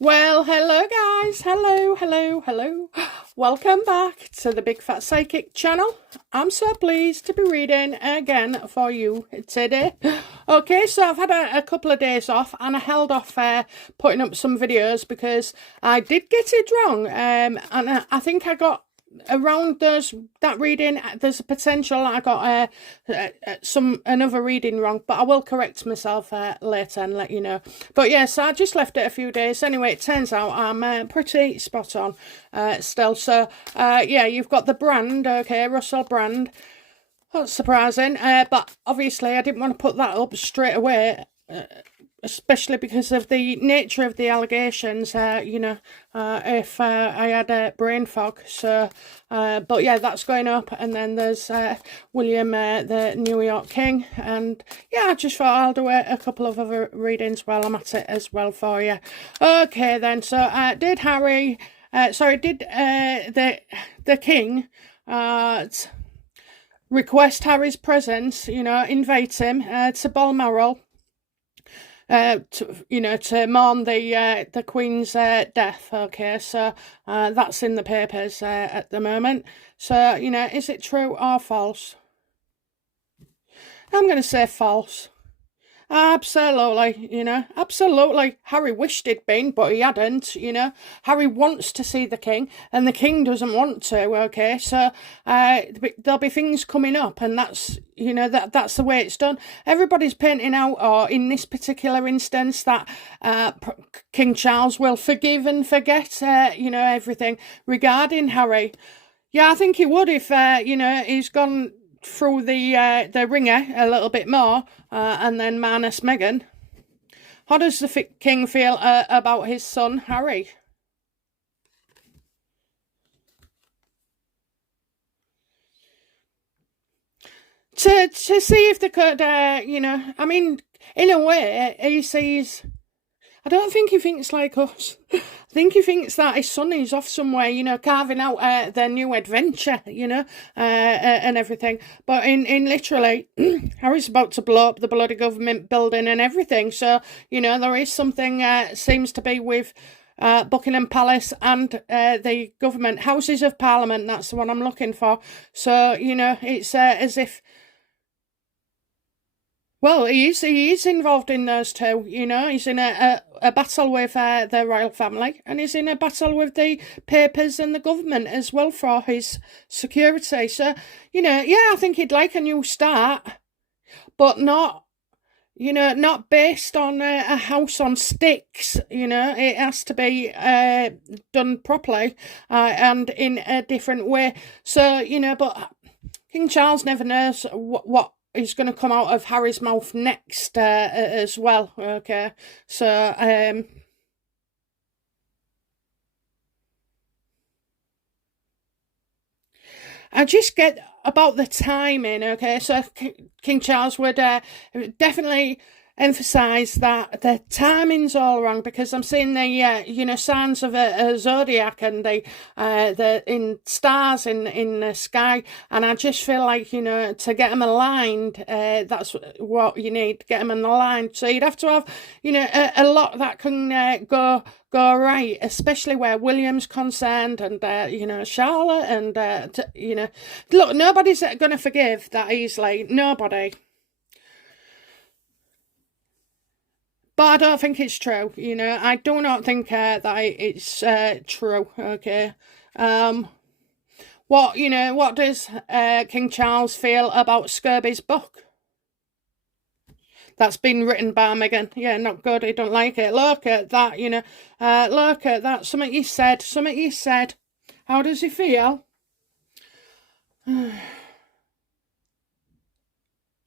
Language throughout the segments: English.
Well, hello guys. Hello. Welcome back to the Big Fat Psychic channel. I'm so pleased to be reading again for you today. Okay, so I've had a couple of days off and I held off putting up some videos because I did get it wrong. And I think I got around that reading, there's a potential I got another reading wrong, but I will correct myself later and let you know. But yes, I just left it a few days anyway. It turns out I'm pretty spot on still. So yeah, you've got the Brand, okay, Russell Brand. That's surprising, but obviously I didn't want to put that up straight away, especially because of the nature of the allegations, if I had a brain fog. So, but yeah, that's going up. And then there's William, the New York King. And yeah, I just thought I'll do a couple of other readings while I'm at it as well for you. Okay, then. So, did the King request Harry's presence, invite him to Balmoral, to mourn the Queen's death. Okay, so that's in the papers at the moment. So, is it true or false? I'm going to say false. Absolutely, absolutely. Harry wished it'd been, but he hadn't, Harry wants to see the King, and the King doesn't want to, okay? So there'll be things coming up, and that's, that's the way it's done. Everybody's painting out, or in this particular instance, that King Charles will forgive and forget, everything regarding Harry. Yeah, I think he would if, he's gone through the ringer a little bit more, and then minus Meghan. How does the King feel about his son Harry? To see if they could, I mean, in a way, he sees. I don't think he thinks like us. I think he thinks that his son is off somewhere, carving out their new adventure, and everything. But in literally, Harry's about to blow up the bloody government building and everything. So, there is something, seems to be with Buckingham Palace and the government, Houses of Parliament. That's the one I'm looking for. So, it's as if. Well, he is involved in those two, he's in a battle with the royal family, and he's in a battle with the papers and the government as well for his security. So, yeah, I think he'd like a new start, but not, not based on a house on sticks, it has to be done properly and in a different way. So, but King Charles never knows what is going to come out of Harry's mouth next as well. Okay, so I just get about the timing. Okay, so King Charles would definitely emphasize that the timing's all wrong, because I'm seeing the signs of a zodiac and the in stars in the sky, and I just feel like to get them aligned, that's what you need, get them aligned. So you'd have to have a lot that can go right, especially where William's concerned, and Charlotte, and look, nobody's going to forgive that easily, nobody. But I don't think it's true, I do not think that it's true, okay? What does King Charles feel about Scurby's book? That's been written by Meghan. Yeah, not good, he don't like it. Look at that, look at that, something you said. How does he feel?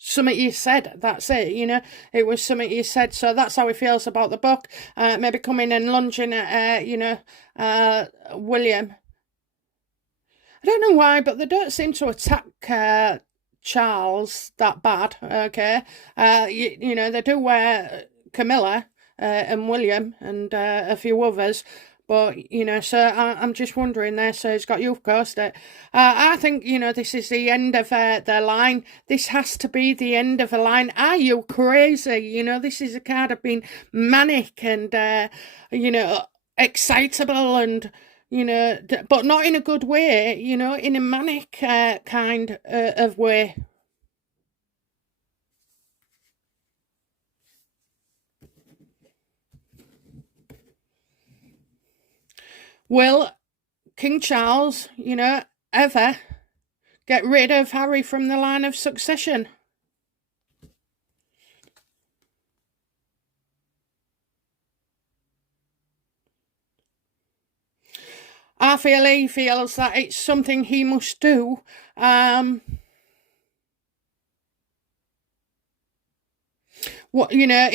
Something you said, that's it, it was something you said, so that's how he feels about the book. Maybe coming and lunging at William. I don't know why, but they don't seem to attack Charles that bad. Okay, they do wear Camilla and William and a few others. But, so I'm just wondering there, so he's got you, of course. I think, this is the end of the line. This has to be the end of a line. Are you crazy? This is a card of being manic and, excitable and, but not in a good way, in a manic kind of way. Will King Charles, ever get rid of Harry from the line of succession? I feel he feels that it's something he must do. In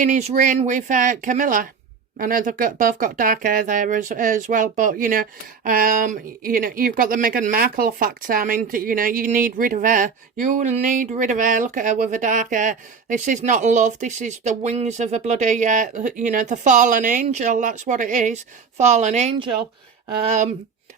his reign with Camilla. I know they've both got dark hair there as well, but you've got the Meghan Markle factor. I mean, you need rid of her. You need rid of her. Look at her with the dark hair. This is not love. This is the wings of a bloody, the fallen angel. That's what it is, fallen angel.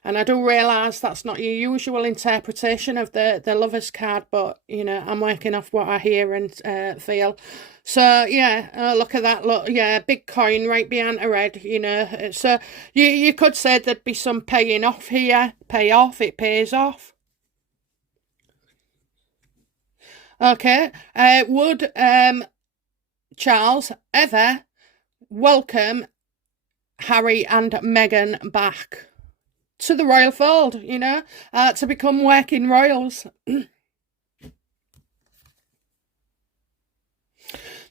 And I do realise that's not your usual interpretation of the lovers card, but I'm working off what I hear and feel. So yeah, look at that. Look, yeah, big coin right behind her head. So you could say there'd be some paying off here. Pay off. It pays off. Okay. Would Charles ever welcome Harry and Meghan back to the royal fold, to become working royals?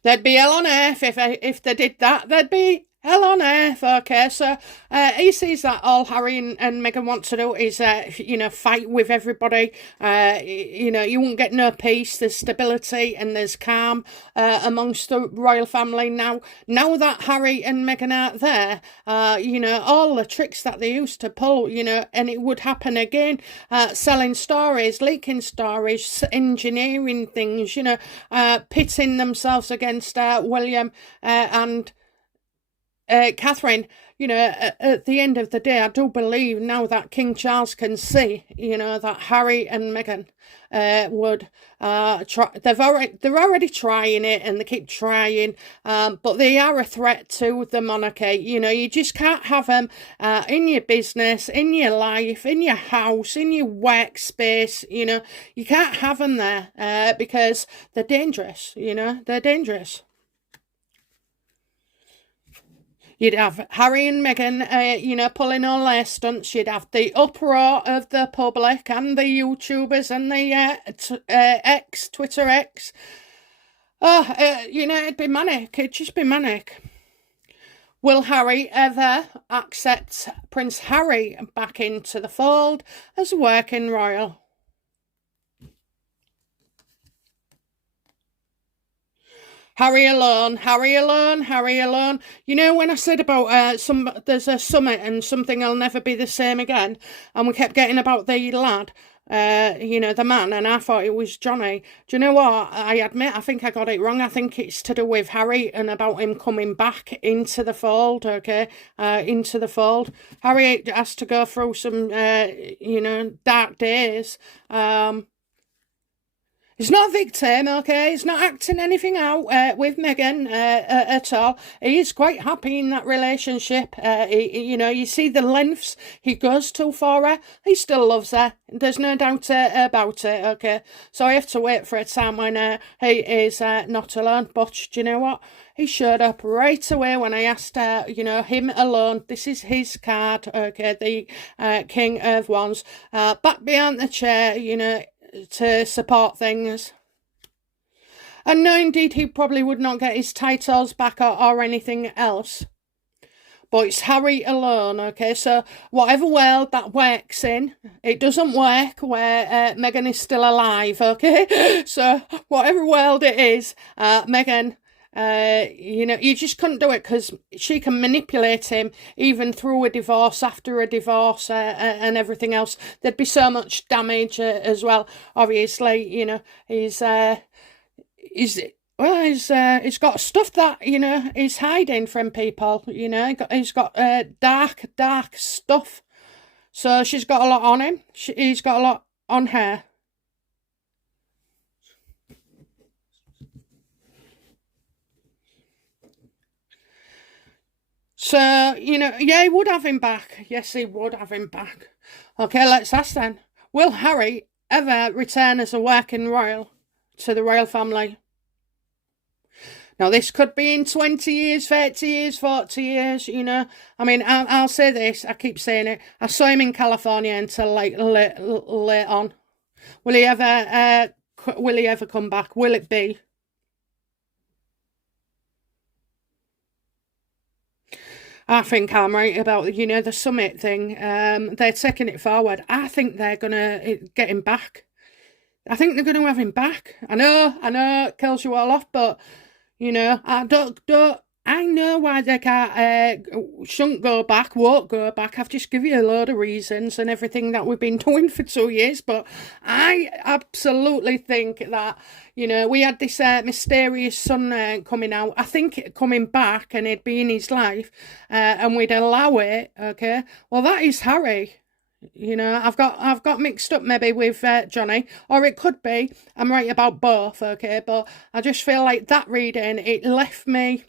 There'd be hell on earth if they did that. There'd be hell on earth. Okay, so he sees that all Harry and Meghan want to do is, fight with everybody. You won't get no peace. There's stability and there's calm amongst the royal family now. Now that Harry and Meghan aren't there, all the tricks that they used to pull, and it would happen again. Selling stories, leaking stories, engineering things, pitting themselves against William and Catherine. At the end of the day, I do believe now that King Charles can see, that Harry and Meghan would try. They're already trying it, and they keep trying, but they are a threat to the monarchy. You just can't have them in your business, in your life, in your house, in your workspace. You can't have them there because they're dangerous. They're dangerous. You'd have Harry and Meghan, pulling all their stunts. You'd have the uproar of the public and the YouTubers and the Twitter X. It'd be manic. It'd just be manic. Will Harry ever accept Prince Harry back into the fold as a working royal? Harry alone, Harry alone, Harry alone. When I said about there's a summit and something will never be the same again, and we kept getting about the lad, the man, and I thought it was Johnny. Do you know what? I admit, I think I got it wrong. I think it's to do with Harry and about him coming back into the fold, okay? Into the fold. Harry has to go through some, dark days. He's not a victim, okay? He's not acting anything out with Meghan at all. He is quite happy in that relationship. You see the lengths he goes to for her. He still loves her. There's no doubt about it, okay? So I have to wait for a time when he is not alone. But do you know what? He showed up right away when I asked, him alone. This is his card, okay? The King of Wands. Back behind the chair, to support things. And no, indeed, he probably would not get his titles back or anything else. But it's Harry alone, okay? So whatever world that works in, it doesn't work where Meghan is still alive, okay? So whatever world it is, Meghan... you just couldn't do it because she can manipulate him even through a divorce, after a divorce, and everything else. There'd be so much damage as well. Obviously, he's got stuff that he's hiding from people. He's got dark stuff. So she's got a lot on him. He's got a lot on her. So, yeah, he would have him back. Yes, he would have him back. Okay, let's ask then. Will Harry ever return as a working royal to the royal family? Now, this could be in 20 years, 30 years, 40 years, I mean, I'll say this, I keep saying it. I saw him in California until like late on. Will he ever come back? Will it be? I think I'm right about, the summit thing. They're taking it forward. I think they're going to get him back. I think they're going to have him back. I know, it kills you all off, but, I know why they shouldn't go back, won't go back. I've just given you a load of reasons and everything that we've been doing for 2 years, but I absolutely think that, we had this mysterious son coming out. I think coming back and he'd be in his life and we'd allow it, okay? Well, that is Harry. I've got mixed up maybe with Johnny, or it could be I'm right about both, okay? But I just feel like that reading, it left me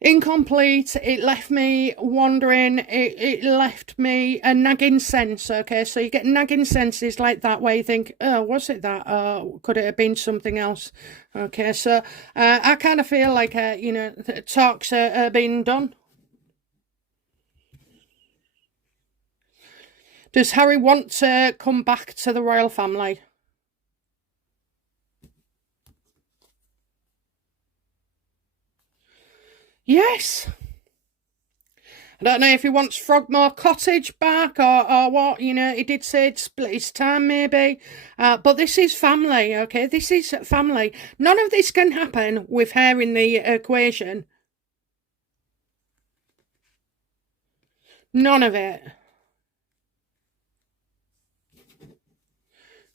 incomplete. It left me wondering. It left me a nagging sense, okay? So you get nagging senses like that where you think, oh, was it that? Could it have been something else? Okay, so I kind of feel like, the talks are being done. Does Harry want to come back to the royal family? Yes. I don't know if he wants Frogmore Cottage back or what, he did say he'd split his time maybe. But this is family, okay? This is family. None of this can happen with her in the equation. None of it.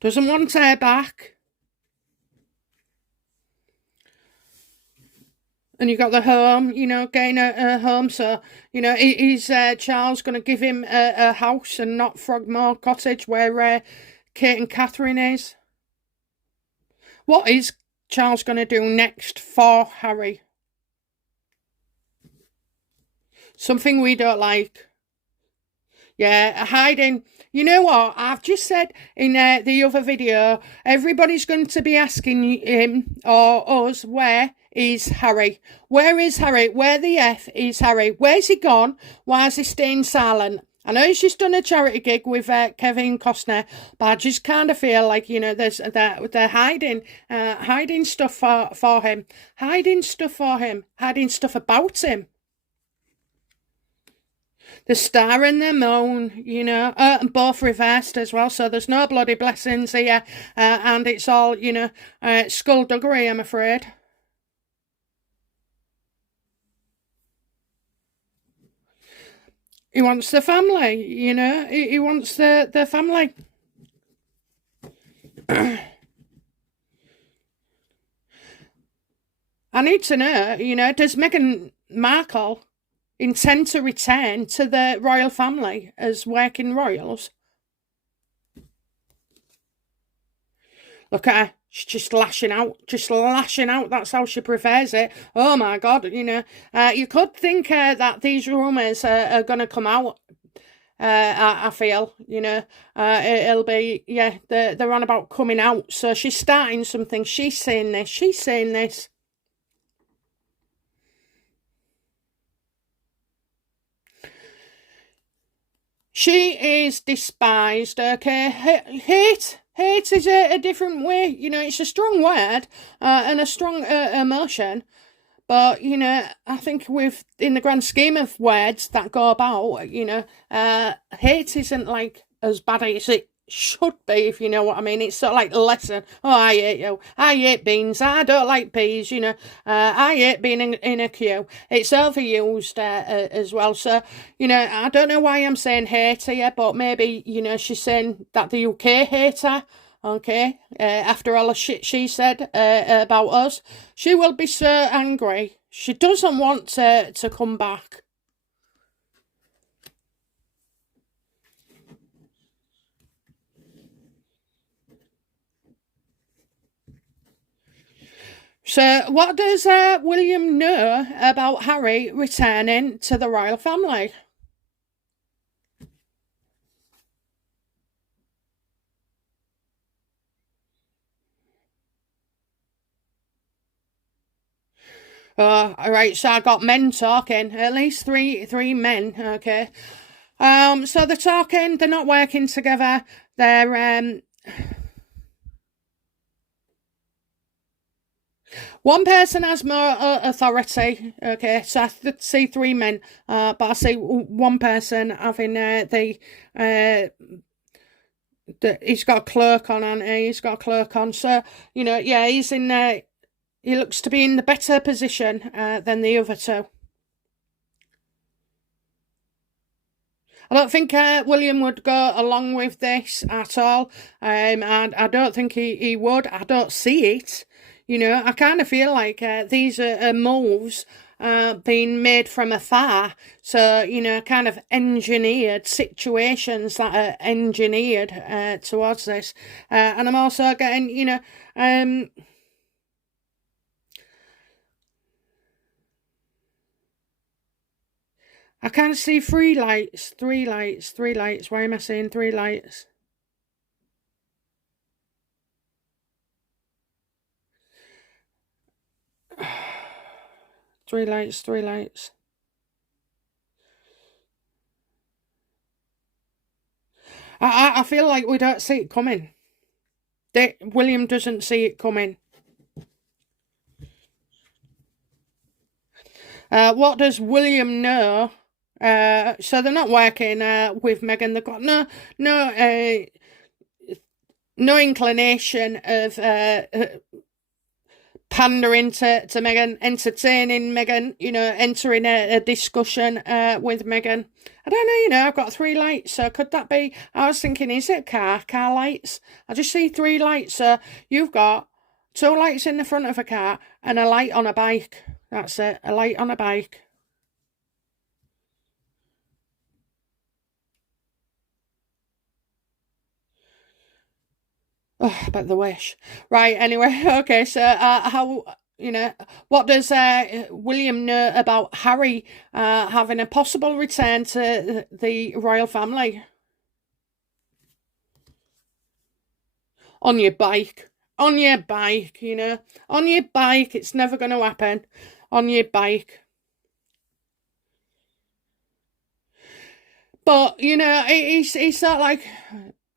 Doesn't want her back. And you got the home, getting a home. So, is Charles going to give him a house and not Frogmore Cottage where Kate and Catherine is? What is Charles going to do next for Harry? Something we don't like. Yeah, hiding. You know what? I've just said in the other video, everybody's going to be asking him or us, where is Harry? Where is Harry? Where the F is Harry? Where's he gone? Why is he staying silent? I know he's just done a charity gig with Kevin Costner, but I just kind of feel like, they're hiding stuff for him, hiding stuff about him. The star and the moon, and both reversed as well. So there's no bloody blessings here, and it's all, skullduggery, I'm afraid. He wants the family, he wants the family. I need to know, does Meghan Markle intend to return to the royal family as working royals? Look at her. She's just lashing out. That's how she prefers it. Oh my God, you could think that these rumours are going to come out. I feel, it'll be, they're on about coming out. So she's starting something. She's saying this. She is despised, okay? Hate is a different way, it's a strong word and a strong emotion. But, I think in the grand scheme of words that go about, hate isn't like as bad as it should be, if you know what I mean. It's sort of like a lesson. Oh, I hate you. I hate beans. I don't like peas, I hate being in a queue. It's overused as well. So, I don't know why I'm saying hate here, but maybe, she's saying that the UK hate her. Okay, after all the shit she said about us, she will be so angry. She doesn't want to come back. So, what does William know about Harry returning to the royal family? Oh, all right. So I got men talking. At least three men. Okay. So they're talking. They're not working together. They're one person has more authority. Okay, so I see three men, but I see one person having he's got a clerk on, hasn't he? He's got a clerk on. So yeah, he's in there. He looks to be in the better position than the other two. I don't think William would go along with this at all, and I don't think he would. I don't see it. I kind of feel like these are moves being made from afar. So, kind of engineered situations that are engineered towards this. And I'm also getting, I can't see three lights. Why am I saying three lights? Three lights. I feel like we don't see it coming. William doesn't see it coming. What does William know? So they're not working with Meghan. They've got no inclination of pandering to Meghan, entertaining Meghan, entering a discussion with Meghan. I don't know, I've got three lights, so could that be, I was thinking, is it car lights? I just see three lights, so you've got two lights in the front of a car and a light on a bike. That's it, a light on a bike. Oh, but the wish. Right, anyway, okay, so how, what does William know about Harry having a possible return to the royal family? On your bike. On your bike, On your bike, it's never going to happen. On your bike. But, he's sort of like,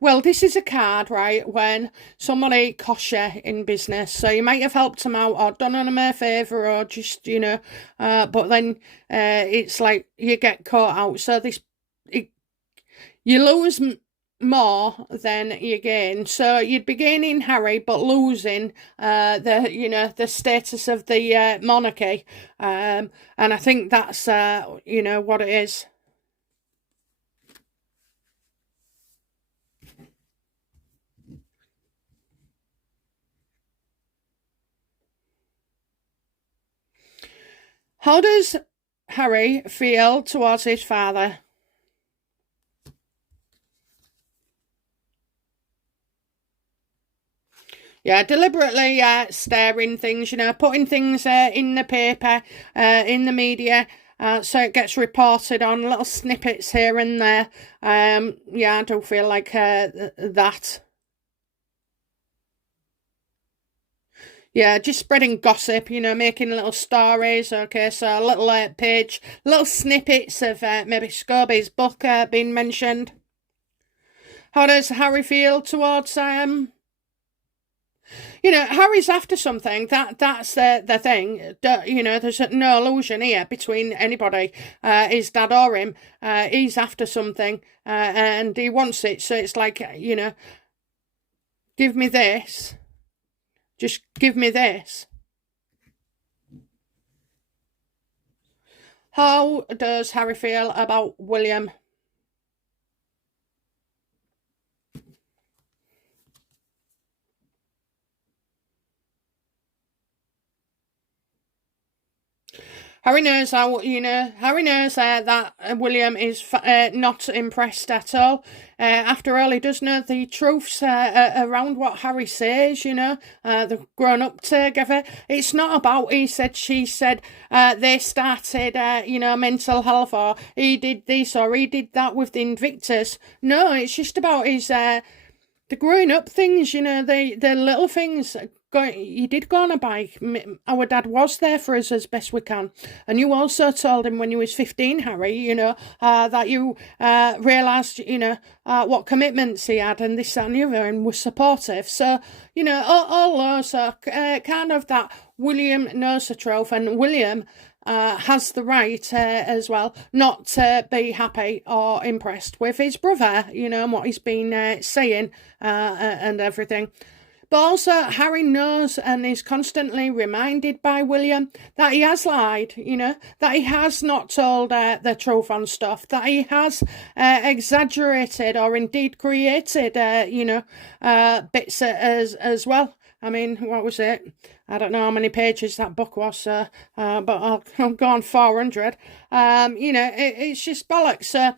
well, this is a card, right, when somebody costs you in business. So you might have helped them out or done them a favour or just, but then it's like you get caught out. So you lose more than you gain. So you'd be gaining Harry, but losing the status of the monarchy. And I think that's, what it is. How does Harry feel towards his father? Yeah, deliberately staring things, putting things in the paper, in the media, so it gets reported on, little snippets here and there. Yeah, I do feel like that. Yeah, just spreading gossip, making little stories. Okay, so a little page, little snippets of maybe Scobie's book being mentioned. How does Harry feel towards Harry's after something. That's the thing. There's no illusion here between anybody, his dad or him. He's after something, and he wants it. So it's like, give me this. Just give me this. How does Harry feel about William? Harry knows how, Harry knows that William is not impressed at all. After all, he does know the truths around what Harry says, they've grown up together. It's not about he said, she said, they started, mental health, or he did this or he did that with the Invictus. No, it's just about his, the growing up things, the little things. You did go on a bike. Our dad was there for us as best we can. And you also told him when you was 15, Harry, that you realised, what commitments he had and this, that and the other, and was supportive. So, all those are kind of that William knows the truth, and William has the right as well not to be happy or impressed with his brother, and what he's been saying and everything. But also, Harry knows and is constantly reminded by William that he has lied, that he has not told the truth on stuff, that he has exaggerated or indeed created, bits as well. I mean, what was it? I don't know how many pages that book was, but I'll go on 400. It's just bollocks.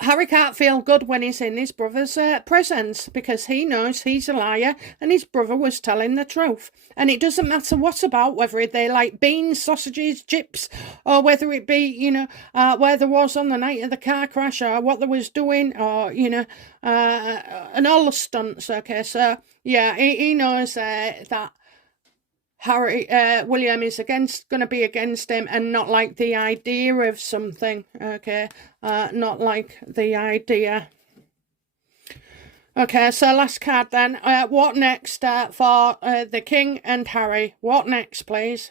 Harry can't feel good when he's in his brother's presence because he knows he's a liar and his brother was telling the truth. And it doesn't matter what about, whether they like beans, sausages, chips, or whether it be, where there was on the night of the car crash, or what they was doing, or, and all the stunts, okay? So, yeah, he knows that William is going to be against him and not like the idea of something, okay? Not like the idea. Okay, so last card then. What next for the King and Harry? What next, please?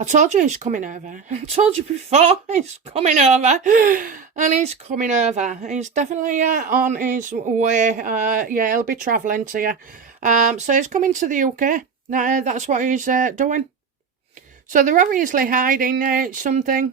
I told you he's coming over. I told you before he's coming over. And he's coming over. He's definitely on his way. He'll be travelling to you. So he's coming to the UK. That's what he's doing. So they're obviously hiding something.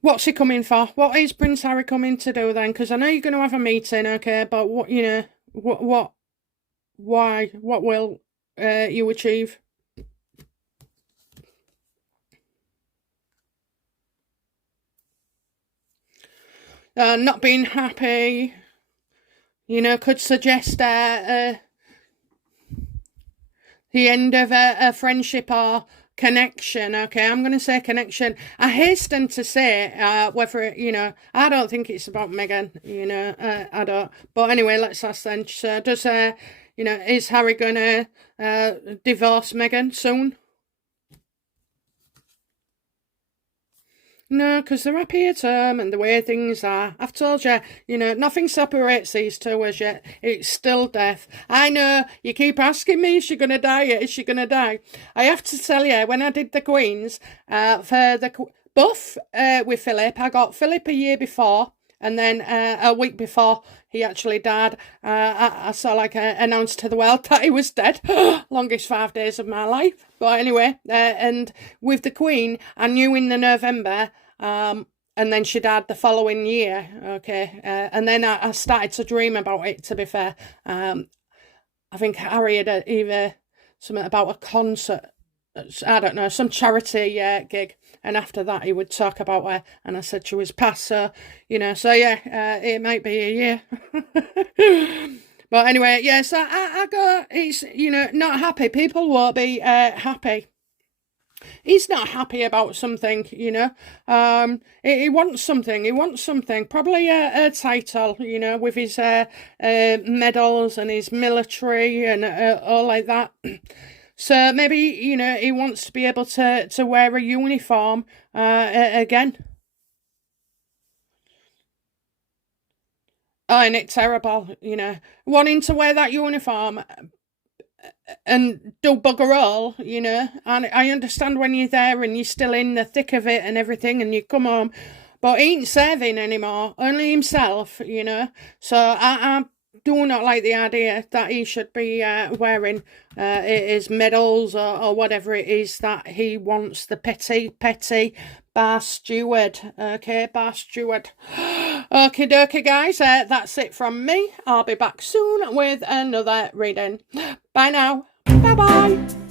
What's he coming for? What is Prince Harry coming to do then? Because I know you're going to have a meeting, okay? But what, why? What will you achieve? Not being happy, could suggest the end of a friendship or connection. Okay, I'm going to say connection. I hasten to say whether, I don't think it's about Meghan, I don't. But anyway, let's ask then. So does, is Harry going to divorce Meghan soon? No, because they're happy at home and the way things are. I've told you, nothing separates these two as yet. It's still death. I know, you keep asking me, is she going to die? Is she going to die? I have to tell you, when I did the Queens, for the buff with Philip, I got Philip a year before, and then a week before he actually died, I saw announced to the world that he was dead. Longest 5 days of my life. But anyway, and with the Queen, I knew in the November, and then she died the following year, okay? And then I started to dream about it, to be fair. I think Harry had either something about a concert, I don't know, some charity gig. And after that, he would talk about her, and I said she was past. So, it might be a year. But anyway, so I go, he's, not happy. People won't be happy. He's not happy about something, he wants something. He wants something, probably a title, with his medals and his military and all like that. So maybe, he wants to be able to wear a uniform again. Oh, and it's terrible, wanting to wear that uniform and do bugger all, and I understand when you're there and you're still in the thick of it and everything and you come home, but he ain't serving anymore, only himself, so I do not like the idea that he should be wearing his medals or whatever it is that he wants, the petty bar steward. Okay, bar steward. Okie dokie, guys, that's it from me. I'll be back soon with another reading. Bye now. Bye bye.